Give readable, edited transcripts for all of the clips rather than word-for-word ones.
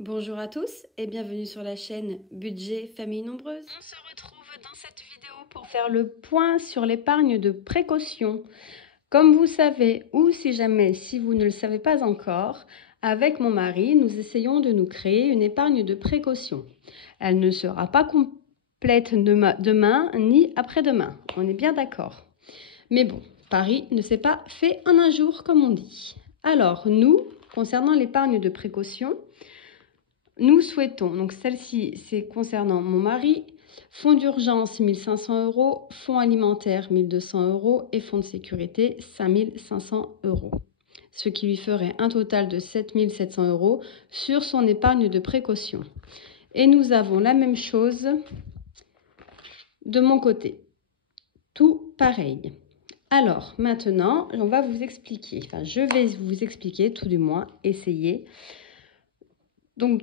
Bonjour à tous et bienvenue sur la chaîne Budget Famille Nombreuse. On se retrouve dans cette vidéo pour faire le point sur l'épargne de précaution. Comme vous savez, ou si vous ne le savez pas encore, avec mon mari, nous essayons de nous créer une épargne de précaution. Elle ne sera pas complète demain ni après-demain, on est bien d'accord. Mais bon, Paris ne s'est pas fait en un jour comme on dit. Alors nous, concernant l'épargne de précaution, nous souhaitons, donc celle-ci c'est concernant mon mari, fonds d'urgence 1 500 €, fonds alimentaire 1 200 € et fonds de sécurité 5 500 €. Ce qui lui ferait un total de 7 700 € sur son épargne de précaution. Et nous avons la même chose de mon côté. Tout pareil. Alors maintenant, on va vous expliquer, enfin je vais vous expliquer, tout du moins, essayer. Donc,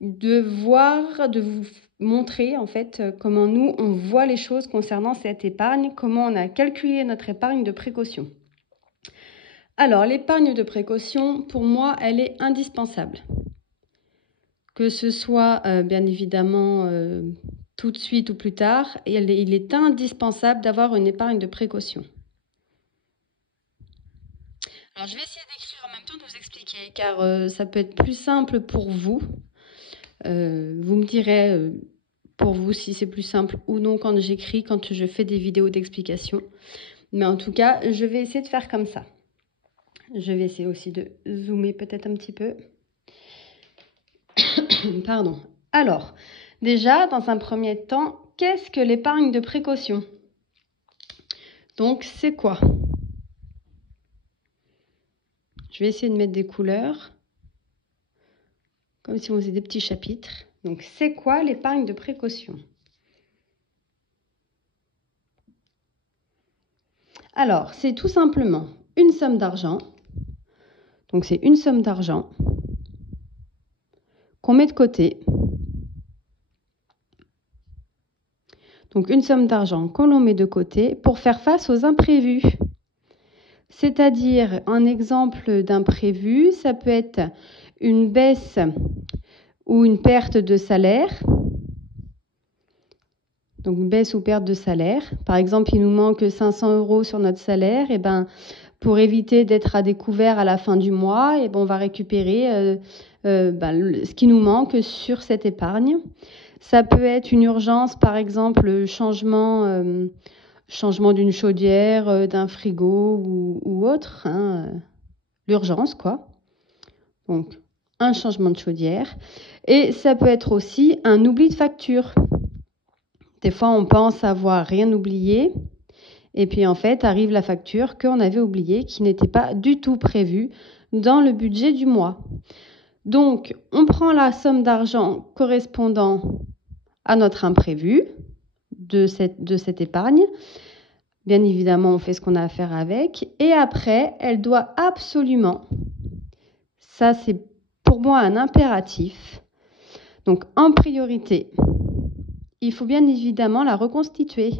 de vous montrer en fait comment nous on voit les choses concernant cette épargne, comment on a calculé notre épargne de précaution. Alors l'épargne de précaution, pour moi, elle est indispensable. Que ce soit bien évidemment tout de suite ou plus tard, il est indispensable d'avoir une épargne de précaution. Alors je vais essayer d'écrire en même temps de vous expliquer, car ça peut être plus simple pour vous. Vous me direz pour vous si c'est plus simple ou non quand j'écris, quand je fais des vidéos d'explication. Mais en tout cas, je vais essayer de faire comme ça. Je vais essayer aussi de zoomer peut-être un petit peu. Pardon. Alors, déjà, dans un premier temps, qu'est-ce que l'épargne de précaution? Donc, c'est quoi? Je vais essayer de mettre des couleurs, comme si on faisait des petits chapitres. Donc, c'est quoi l'épargne de précaution? Alors, c'est tout simplement une somme d'argent. Donc, c'est une somme d'argent qu'on met de côté. Donc, une somme d'argent qu'on met de côté pour faire face aux imprévus. C'est-à-dire, un exemple d'imprévu, ça peut être une baisse ou une perte de salaire. Donc, baisse ou perte de salaire. Par exemple, il nous manque 500 € sur notre salaire. Et ben, pour éviter d'être à découvert à la fin du mois, et ben, on va récupérer ce qui nous manque sur cette épargne. Ça peut être une urgence, par exemple, changement d'une chaudière, d'un frigo ou autre. L'urgence, quoi. Donc, un changement de chaudière. Et ça peut être aussi un oubli de facture. Des fois, on pense avoir rien oublié. Et puis, en fait, arrive la facture qu'on avait oubliée, qui n'était pas du tout prévue dans le budget du mois. Donc, on prend la somme d'argent correspondant à notre imprévu de cette épargne. Bien évidemment, on fait ce qu'on a à faire avec. Et après, elle doit absolument, ça c'est pour moi un impératif, donc en priorité, il faut bien évidemment la reconstituer.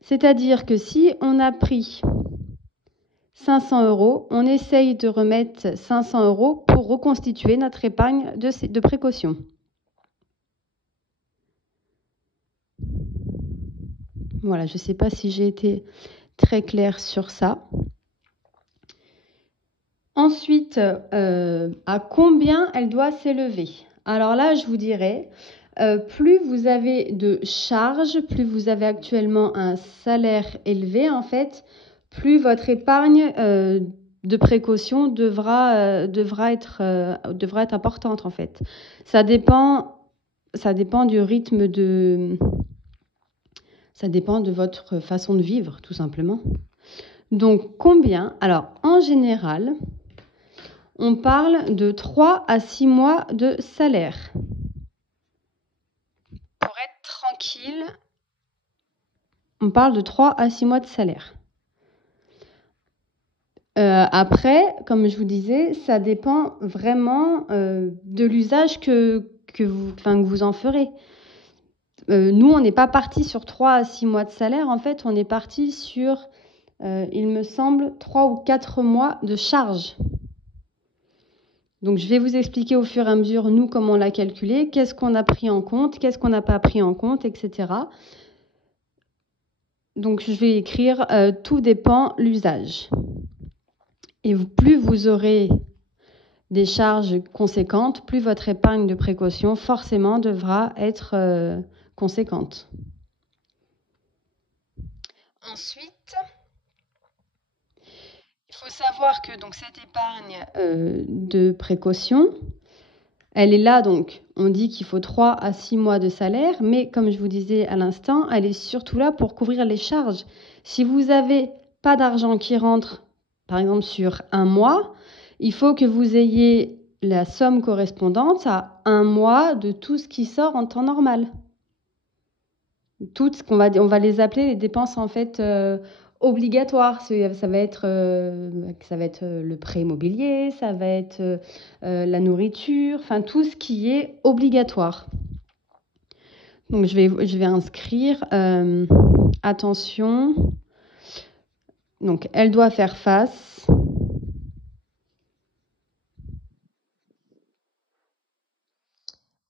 C'est-à-dire que si on a pris 500 €, on essaye de remettre 500 € pour reconstituer notre épargne de précaution. Voilà, je ne sais pas si j'ai été très claire sur ça. Ensuite, à combien elle doit s'élever? Alors là, je vous dirais, plus vous avez de charges, plus vous avez actuellement un salaire élevé, en fait, plus votre épargne de précaution devra être importante, en fait. Ça dépend du rythme ça dépend de votre façon de vivre, tout simplement. Donc, combien? Alors, en général, on parle de 3 à 6 mois de salaire. Pour être tranquille, on parle de 3 à 6 mois de salaire. Après, comme je vous disais, ça dépend vraiment de l'usage que vous en ferez. Nous, on n'est pas parti sur 3 à 6 mois de salaire. En fait, on est parti sur, il me semble, 3 ou 4 mois de charge. Donc, je vais vous expliquer au fur et à mesure, nous, comment on l'a calculé, qu'est-ce qu'on a pris en compte, qu'est-ce qu'on n'a pas pris en compte, etc. Donc, je vais écrire tout dépend l'usage. Et plus vous aurez des charges conséquentes, plus votre épargne de précaution forcément devra être conséquente. Ensuite, il faut savoir que donc, cette épargne de précaution, elle est là, donc on dit qu'il faut 3 à 6 mois de salaire, mais comme je vous disais à l'instant, elle est surtout là pour couvrir les charges. Si vous n'avez pas d'argent qui rentre, par exemple sur un mois, il faut que vous ayez la somme correspondante à un mois de tout ce qui sort en temps normal. Tout ce qu'on va, on va les appeler les dépenses en fait obligatoires. Ça va être le prêt immobilier, ça va être la nourriture, enfin tout ce qui est obligatoire. Donc je vais inscrire attention. Donc elle doit faire face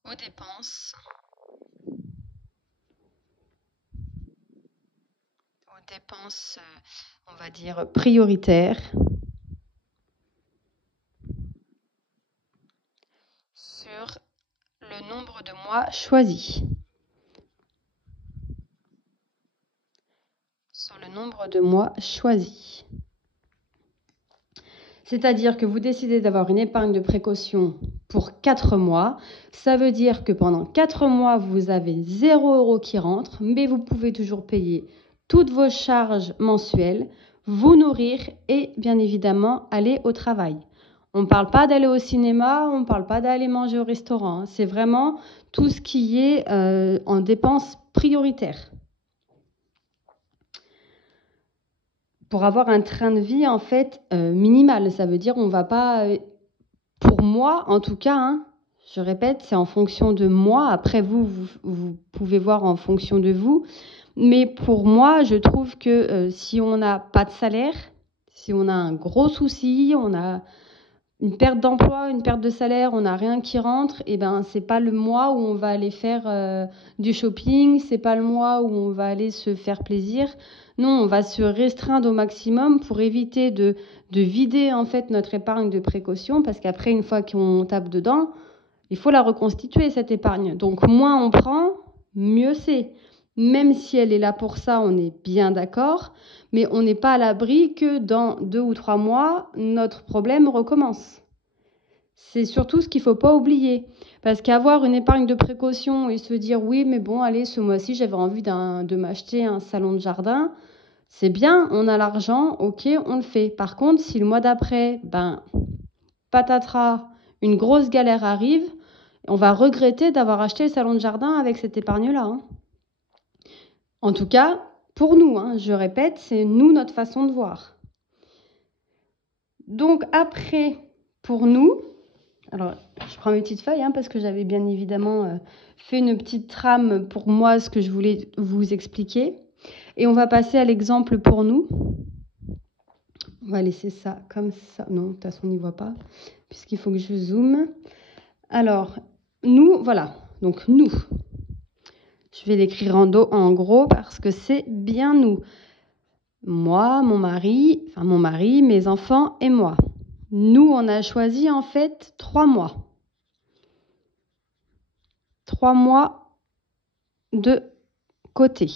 aux dépenses on va dire, prioritaires sur le nombre de mois choisi. Sur le nombre de mois choisi. C'est-à-dire que vous décidez d'avoir une épargne de précaution pour 4 mois. Ça veut dire que pendant 4 mois, vous avez 0 € qui rentre, mais vous pouvez toujours payer toutes vos charges mensuelles, vous nourrir et bien évidemment aller au travail. On ne parle pas d'aller au cinéma, on ne parle pas d'aller manger au restaurant. C'est vraiment tout ce qui est en dépenses prioritaires. Pour avoir un train de vie en fait minimal, ça veut dire on va pas, pour moi en tout cas, hein, je répète, c'est en fonction de moi. Après vous pouvez voir en fonction de vous, mais pour moi, je trouve que si on n'a pas de salaire, si on a un gros souci, on a une perte d'emploi, une perte de salaire, on n'a rien qui rentre, et ben c'est pas le mois où on va aller faire du shopping, c'est pas le mois où on va aller se faire plaisir. Non, on va se restreindre au maximum pour éviter de vider en fait notre épargne de précaution, parce qu'après une fois qu'on tape dedans, il faut la reconstituer cette épargne. Donc moins on prend, mieux c'est. Même si elle est là pour ça, on est bien d'accord, mais on n'est pas à l'abri que dans 2 ou 3 mois, notre problème recommence. C'est surtout ce qu'il ne faut pas oublier. Parce qu'avoir une épargne de précaution et se dire « oui, mais bon, allez, ce mois-ci, j'avais envie de m'acheter un salon de jardin », c'est bien, on a l'argent, ok, on le fait. Par contre, si le mois d'après, patatras, une grosse galère arrive, on va regretter d'avoir acheté le salon de jardin avec cette épargne-là, hein. En tout cas, pour nous, hein, je répète, c'est nous, notre façon de voir. Donc après, pour nous, alors je prends mes petites feuilles hein, parce que j'avais bien évidemment fait une petite trame pour moi, ce que je voulais vous expliquer. Et on va passer à l'exemple pour nous. On va laisser ça comme ça. Non, de toute façon, on n'y voit pas, puisqu'il faut que je zoome. Alors, nous, voilà. Donc, nous. Je vais l'écrire en gros parce que c'est bien nous. Moi, mon mari, mes enfants et moi. Nous, on a choisi en fait 3 mois. 3 mois de côté.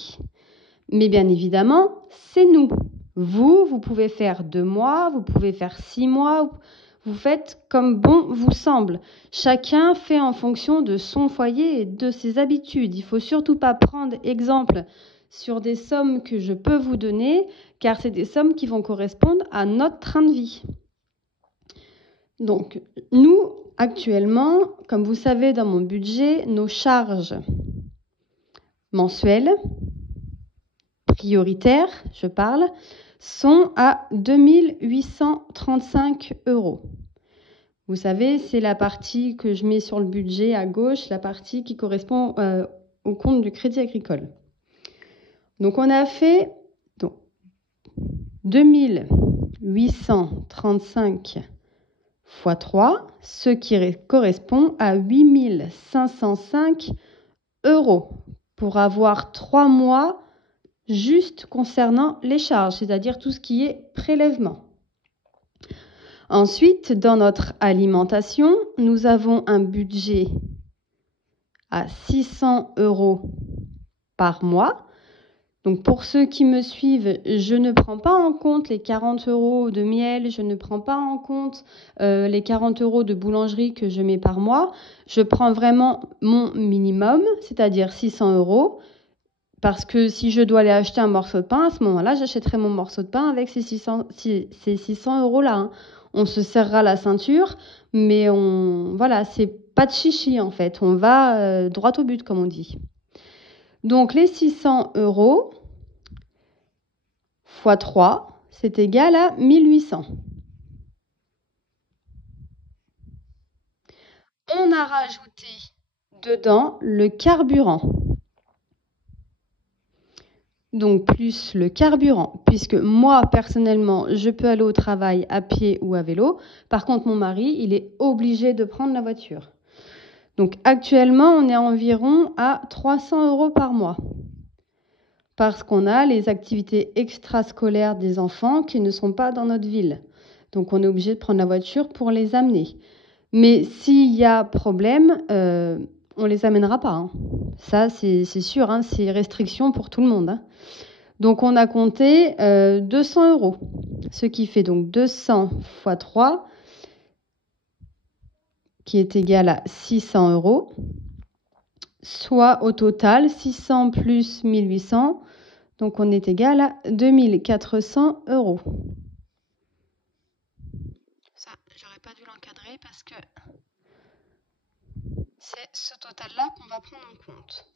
Mais bien évidemment, c'est nous. Vous pouvez faire 2 mois, vous pouvez faire 6 mois. Vous faites comme bon vous semble. Chacun fait en fonction de son foyer et de ses habitudes. Il ne faut surtout pas prendre exemple sur des sommes que je peux vous donner, car c'est des sommes qui vont correspondre à notre train de vie. Donc, nous, actuellement, comme vous savez dans mon budget, nos charges mensuelles, prioritaires, je parle, sont à 2 835 €. Vous savez, c'est la partie que je mets sur le budget à gauche, la partie qui correspond au compte du Crédit Agricole. Donc, on a fait 2 835 fois 3, ce qui correspond à 8 505 € pour avoir 3 mois juste concernant les charges, c'est-à-dire tout ce qui est prélèvement. Ensuite, dans notre alimentation, nous avons un budget à 600 € par mois. Donc pour ceux qui me suivent, je ne prends pas en compte les 40 € de miel, je ne prends pas en compte les 40 € de boulangerie que je mets par mois. Je prends vraiment mon minimum, c'est-à-dire 600 €, parce que si je dois aller acheter un morceau de pain, à ce moment-là, j'achèterai mon morceau de pain avec ces 600 € là. On se serrera la ceinture, mais voilà, c'est pas de chichi en fait. On va droit au but, comme on dit. Donc les 600 € fois 3, c'est égal à 1800. On a rajouté dedans le carburant. Donc plus le carburant, puisque moi personnellement, je peux aller au travail à pied ou à vélo. Par contre, mon mari, il est obligé de prendre la voiture. Donc actuellement, on est environ à 300 € par mois. Parce qu'on a les activités extrascolaires des enfants qui ne sont pas dans notre ville. Donc on est obligé de prendre la voiture pour les amener. Mais s'il y a problème, on les amènera pas. Hein. Ça, c'est sûr, hein, c'est restriction pour tout le monde. Hein. Donc on a compté 200 €, ce qui fait donc 200 fois 3, qui est égal à 600 €, soit au total 600 plus 1800, donc on est égal à 2400 €. Ça, j'aurais pas dû l'encadrer parce que c'est ce total-là qu'on va prendre en compte.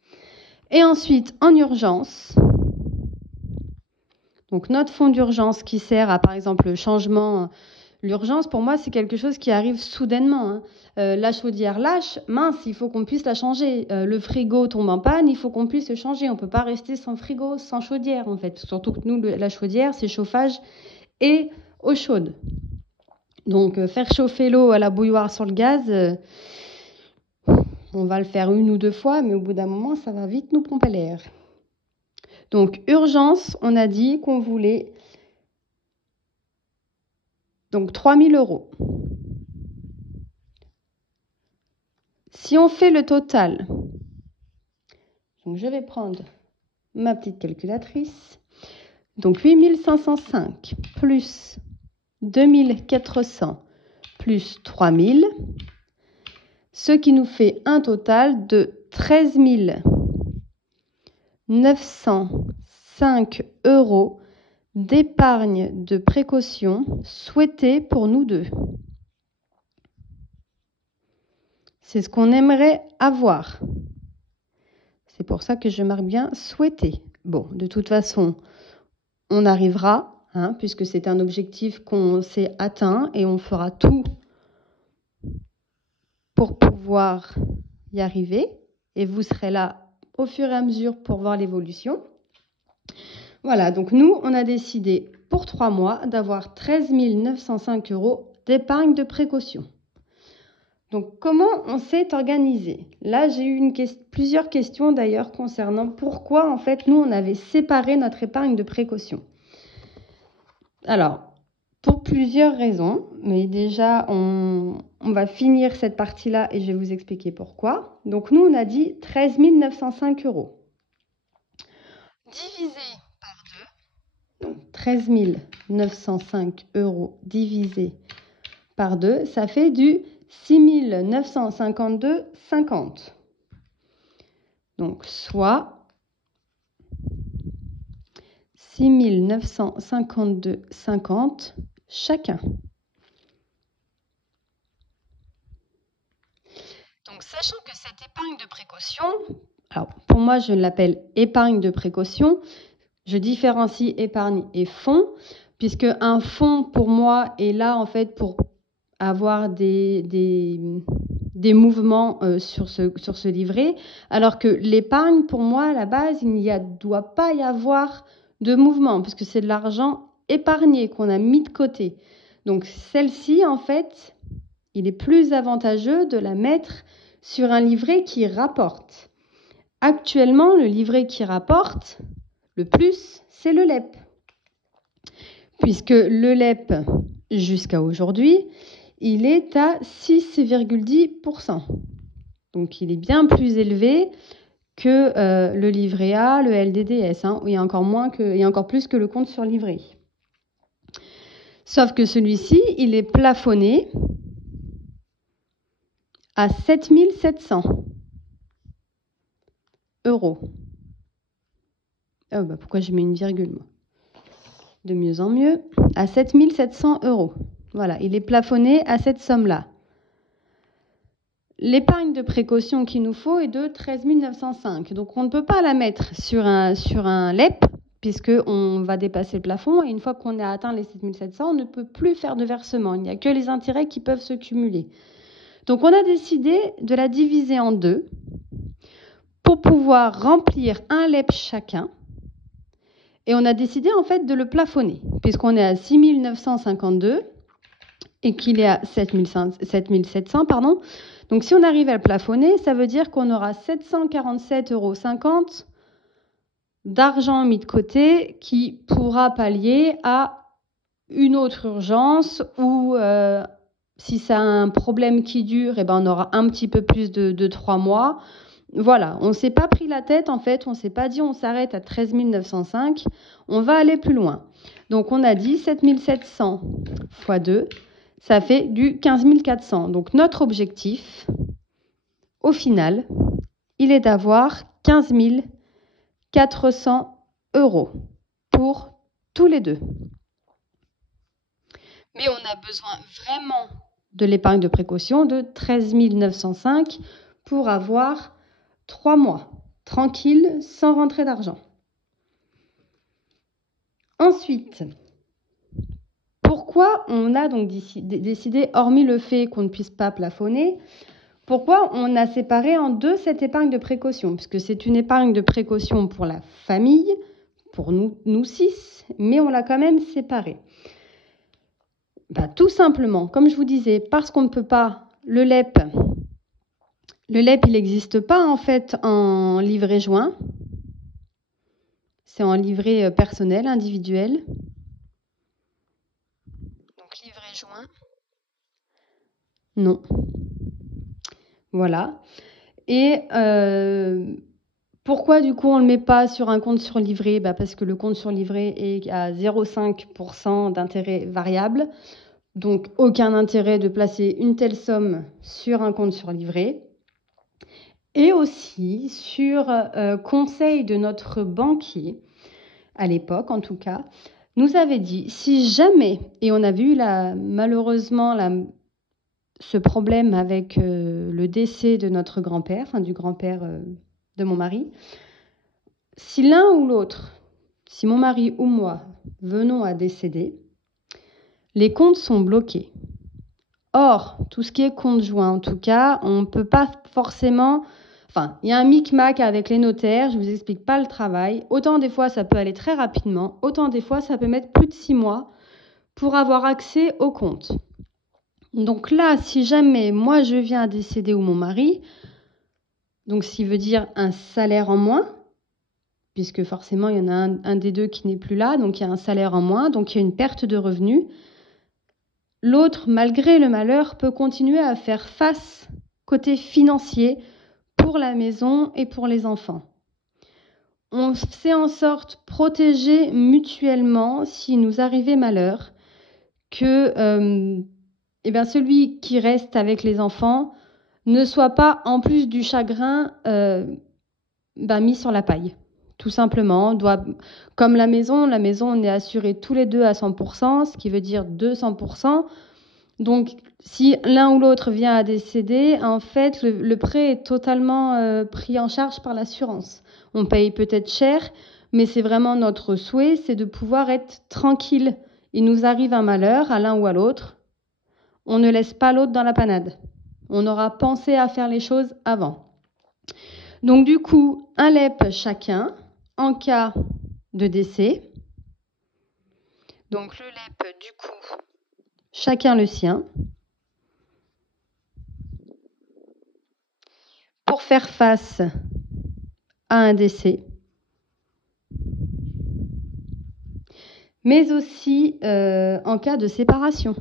Et ensuite, en urgence, donc notre fonds d'urgence qui sert à, par exemple, le changement. L'urgence, pour moi, c'est quelque chose qui arrive soudainement. Hein. La chaudière lâche, mince, il faut qu'on puisse la changer. Le frigo tombe en panne, il faut qu'on puisse le changer. On ne peut pas rester sans frigo, sans chaudière, en fait. Surtout que nous, la chaudière, c'est chauffage et eau chaude. Donc, faire chauffer l'eau à la bouilloire sur le gaz, on va le faire 1 ou 2 fois, mais au bout d'un moment, ça va vite nous pomper l'air. Donc, urgence, on a dit qu'on voulait donc 3 000 €. Si on fait le total, donc je vais prendre ma petite calculatrice. Donc 8 505 plus 2400 plus 3000, ce qui nous fait un total de 13 905 € d'épargne de précaution souhaitée pour nous deux. C'est ce qu'on aimerait avoir. C'est pour ça que je marque bien souhaiter. Bon, de toute façon, on arrivera, hein, puisque c'est un objectif qu'on s'est atteint et on fera tout pour pouvoir y arriver. Et vous serez là au fur et à mesure pour voir l'évolution. Voilà, donc nous, on a décidé pour 3 mois d'avoir 13 905 € d'épargne de précaution. Donc, comment on s'est organisé? Là, j'ai eu plusieurs questions d'ailleurs concernant pourquoi, en fait, nous, on avait séparé notre épargne de précaution. Alors, pour plusieurs raisons, mais déjà, on va finir cette partie-là et je vais vous expliquer pourquoi. Donc, nous, on a dit 13 905 €. Divisé par 2, donc 13 905 € divisé par 2, ça fait du 6 952,50. Donc, soit 6 952,50 chacun. Donc, sachant que cette épargne de précaution, alors pour moi, je l'appelle épargne de précaution. Je différencie épargne et fonds, puisque un fonds, pour moi, est là, en fait, pour avoir des mouvements sur ce livret, alors que l'épargne, pour moi, à la base, il ne doit pas y avoir de mouvement, puisque c'est de l'argent épargné qu'on a mis de côté. Donc, celle-ci, en fait, il est plus avantageux de la mettre sur un livret qui rapporte. Actuellement, le livret qui rapporte le plus, c'est le LEP. Puisque le LEP, jusqu'à aujourd'hui, il est à 6,10%. Donc, il est bien plus élevé que le livret A, le LDDS. Où il y a encore plus que le compte sur livret. Sauf que celui-ci, il est plafonné à 7 700 €. Pourquoi je mets une virgule, moi? De mieux en mieux, à 7 700 €. Voilà, il est plafonné à cette somme-là. L'épargne de précaution qu'il nous faut est de 13 905. Donc, on ne peut pas la mettre sur un LEP, puisqu'on va dépasser le plafond. Et une fois qu'on a atteint les 7 700, on ne peut plus faire de versement. Il n'y a que les intérêts qui peuvent se cumuler. Donc, on a décidé de la diviser en deux pour pouvoir remplir un LEP chacun. Et on a décidé en fait de le plafonner, puisqu'on est à 6 952 et qu'il est à 7 700. Donc si on arrive à le plafonner, ça veut dire qu'on aura 747,50 € d'argent mis de côté qui pourra pallier à une autre urgence ou si ça a un problème qui dure, on aura un petit peu plus de 3 mois. Voilà, on ne s'est pas pris la tête, en fait, on ne s'est pas dit on s'arrête à 13 905, on va aller plus loin. Donc, on a dit 7 700 x 2, ça fait du 15 400. Donc, notre objectif, au final, il est d'avoir 15 400 € pour tous les deux. Mais on a besoin vraiment de l'épargne de précaution de 13 905 pour avoir 3 mois, tranquille, sans rentrée d'argent. Ensuite, pourquoi on a donc décidé, hormis le fait qu'on ne puisse pas plafonner, pourquoi on a séparé en deux cette épargne de précaution? Puisque c'est une épargne de précaution pour la famille, pour nous 6, mais on l'a quand même séparée. Tout simplement, comme je vous disais, parce qu'on ne peut pas, le LEP, il n'existe pas en fait en livret joint. C'est en livret personnel, individuel. Donc livret joint. Non. Voilà. Et pourquoi du coup on ne le met pas sur un compte sur livret? Parce que le compte sur livret est à 0,5% d'intérêt variable. Donc aucun intérêt de placer une telle somme sur un compte sur livret. Et aussi sur conseil de notre banquier, à l'époque en tout cas, nous avait dit, si jamais, et on a vu malheureusement ce problème avec le décès de notre grand-père, du grand-père de mon mari, si l'un ou l'autre, si mon mari ou moi venons à décéder, les comptes sont bloqués. Or, tout ce qui est compte joint, en tout cas, on ne peut pas forcément... il y a un micmac avec les notaires, je ne vous explique pas le travail. Autant des fois, ça peut aller très rapidement, autant des fois, ça peut mettre plus de 6 mois pour avoir accès au compte. Donc là, si jamais moi, je viens à décéder ou mon mari, donc ce qui veut dire un salaire en moins, puisque forcément, il y en a un des deux qui n'est plus là, donc il y a un salaire en moins, donc il y a une perte de revenus. L'autre, malgré le malheur, peut continuer à faire face côté financier pour la maison et pour les enfants. On fait en sorte de protéger mutuellement, s'il nous arrivait malheur, que celui qui reste avec les enfants ne soit pas, en plus du chagrin, mis sur la paille. Tout simplement, comme la maison, on est assurés tous les deux à 100%, ce qui veut dire 200%. Donc, si l'un ou l'autre vient à décéder, en fait, le prêt est totalement pris en charge par l'assurance. On paye peut-être cher, mais c'est vraiment notre souhait, c'est de pouvoir être tranquille. Il nous arrive un malheur à l'un ou à l'autre, on ne laisse pas l'autre dans la panade. On aura pensé à faire les choses avant. Donc, du coup, un LEP chacun en cas de décès. Donc, le LEP, du coup, chacun le sien. pour faire face à un décès, mais aussi en cas de séparation.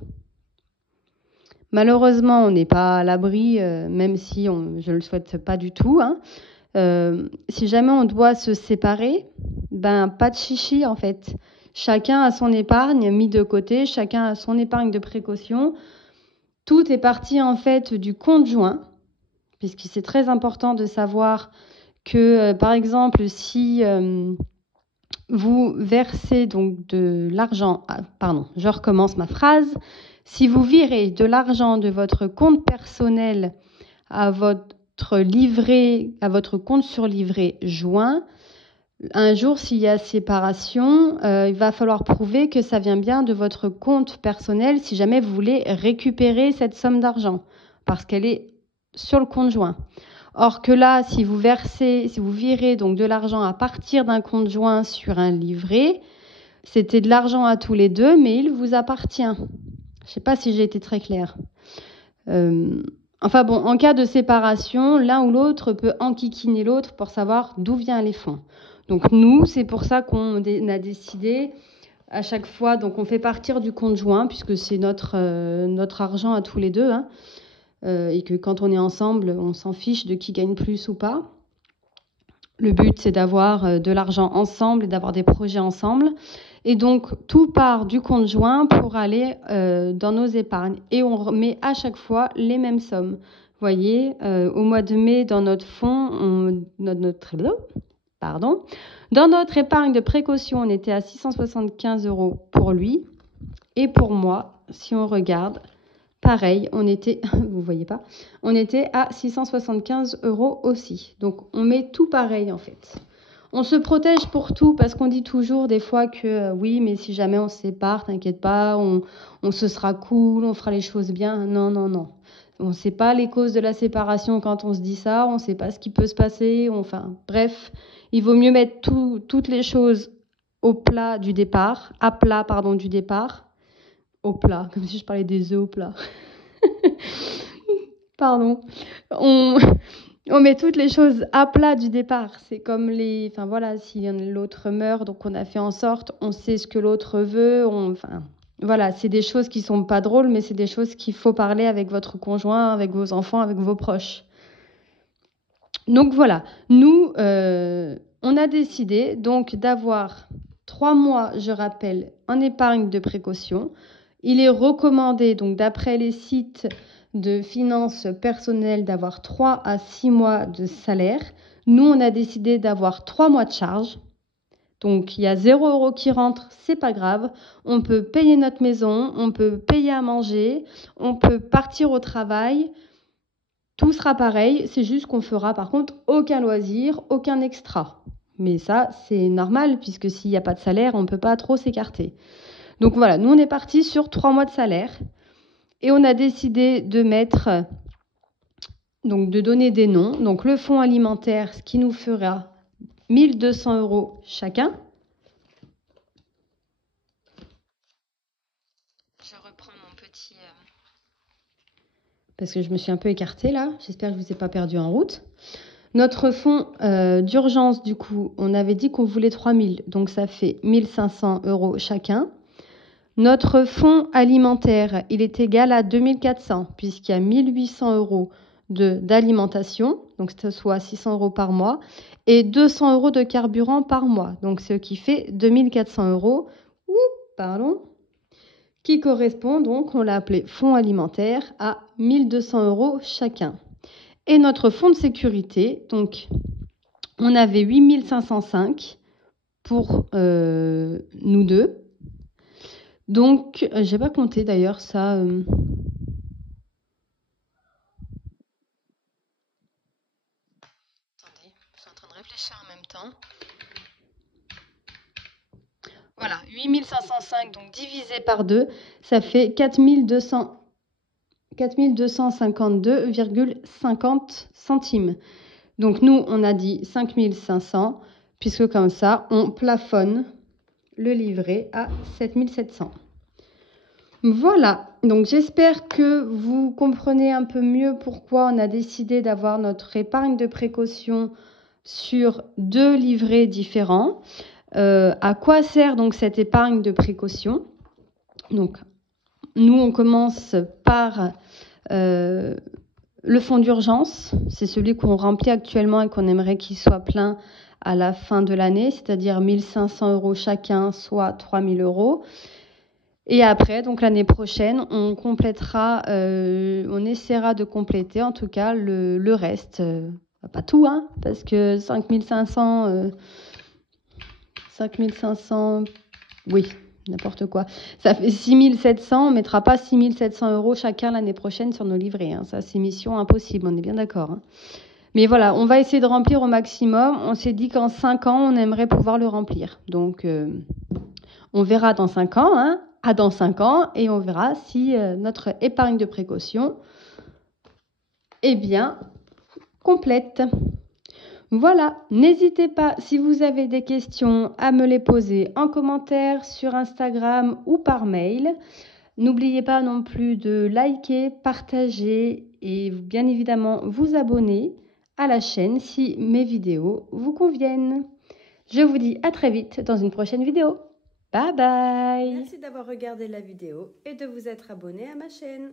Malheureusement, on n'est pas à l'abri, même si je ne le souhaite pas du tout, hein. Si jamais on doit se séparer, pas de chichi en fait. Chacun a son épargne mis de côté, chacun a son épargne de précaution. Tout est parti en fait du compte joint, puisque c'est très important de savoir que, par exemple, si vous versez donc de l'argent, je recommence ma phrase. Si vous virez de l'argent de votre compte personnel à votre livret, à votre compte sur livret joint, un jour, s'il y a séparation, il va falloir prouver que ça vient bien de votre compte personnel si jamais vous voulez récupérer cette somme d'argent, parce qu'elle est sur le compte joint. Or que là, si vous virez donc de l'argent à partir d'un compte joint sur un livret, c'était de l'argent à tous les deux, mais il vous appartient. Je ne sais pas si j'ai été très claire. En cas de séparation, l'un ou l'autre peut enquiquiner l'autre pour savoir d'où viennent les fonds. Donc nous, c'est pour ça qu'on a décidé à chaque fois, donc on fait partir du compte joint, puisque c'est notre argent à tous les deux, hein, et que quand on est ensemble, on s'en fiche de qui gagne plus ou pas. Le but, c'est d'avoir de l'argent ensemble et d'avoir des projets ensemble. Et donc, tout part du compte joint pour aller dans nos épargnes. Et on remet à chaque fois les mêmes sommes. Vous voyez, au mois de mai, dans notre fonds, dans notre épargne de précaution, on était à 675 € pour lui. Et pour moi, si on regarde, pareil, on était, vous voyez pas, on était à 675 € aussi. Donc, on met tout pareil en fait. On se protège pour tout parce qu'on dit toujours des fois que oui, mais si jamais on se sépare, t'inquiète pas, on se sera cool, on fera les choses bien. Non. On ne sait pas les causes de la séparation quand on se dit ça, on ne sait pas ce qui peut se passer. Bref, il vaut mieux mettre toutes les choses à plat du départ. Au plat, comme si je parlais des œufs au plat. Pardon. On met toutes les choses à plat du départ. C'est comme si l'autre meurt, donc on a fait en sorte, on sait ce que l'autre veut. C'est des choses qui sont pas drôles, mais c'est des choses qu'il faut parler avec votre conjoint, avec vos enfants, avec vos proches. Donc voilà, nous, on a décidé donc d'avoir 3 mois, je rappelle, en épargne de précaution. Il est recommandé, donc d'après les sites de finances personnelles, d'avoir 3 à 6 mois de salaire. Nous, on a décidé d'avoir 3 mois de charge. Donc, il y a 0 € qui rentre, c'est pas grave. On peut payer notre maison, on peut payer à manger, on peut partir au travail. Tout sera pareil, c'est juste qu'on fera par contre aucun loisir, aucun extra. Mais ça, c'est normal, puisque s'il n'y a pas de salaire, on ne peut pas trop s'écarter. Donc voilà, nous, on est parti sur 3 mois de salaire. Et on a décidé de de donner des noms. Donc le fonds alimentaire, ce qui nous fera 1 200 € chacun. Je reprends mon petit... Parce que je me suis un peu écartée là. J'espère que je ne vous ai pas perdu en route. Notre fonds d'urgence, du coup, on avait dit qu'on voulait 3 000. Donc ça fait 1 500 € chacun. Notre fonds alimentaire, il est égal à 2 400, puisqu'il y a 1 800 € d'alimentation, donc ce soit 600 € par mois, et 200 € de carburant par mois, donc ce qui fait 2 400 €, qui correspond donc, on l'a appelé fonds alimentaire, à 1 200 € chacun. Et notre fonds de sécurité, donc on avait 8 505 pour nous deux. Donc, j'ai pas compté d'ailleurs ça. Attendez, je suis en train de réfléchir en même temps. Voilà, 8 505, donc divisé par 2, ça fait 4 252,50 centimes. Donc nous, on a dit 5 500, puisque comme ça, on plafonne le livret à 7 700. Voilà, donc j'espère que vous comprenez un peu mieux pourquoi on a décidé d'avoir notre épargne de précaution sur 2 livrets différents. À quoi sert donc cette épargne de précaution? Donc, nous, on commence par le fonds d'urgence. C'est celui qu'on remplit actuellement et qu'on aimerait qu'il soit plein à la fin de l'année, c'est-à-dire 1 500 € chacun, soit 3 000 €. Et après, donc l'année prochaine, on complétera, on essaiera de compléter en tout cas le reste. Pas tout, hein, parce que 5 500, oui, n'importe quoi. Ça fait 6 700, on ne mettra pas 6 700 € chacun l'année prochaine sur nos livrets. Hein. Ça, c'est mission impossible, on est bien d'accord. Hein. Mais voilà, on va essayer de remplir au maximum. On s'est dit qu'en 5 ans, on aimerait pouvoir le remplir. Donc, on verra dans 5 ans, hein, dans 5 ans, et on verra si notre épargne de précaution est bien complète. Voilà, n'hésitez pas, si vous avez des questions, à me les poser en commentaire sur Instagram ou par mail. N'oubliez pas non plus de liker, partager et bien évidemment vous abonner à la chaîne si mes vidéos vous conviennent. Je vous dis à très vite dans une prochaine vidéo. Bye bye! Merci d'avoir regardé la vidéo et de vous être abonné à ma chaîne.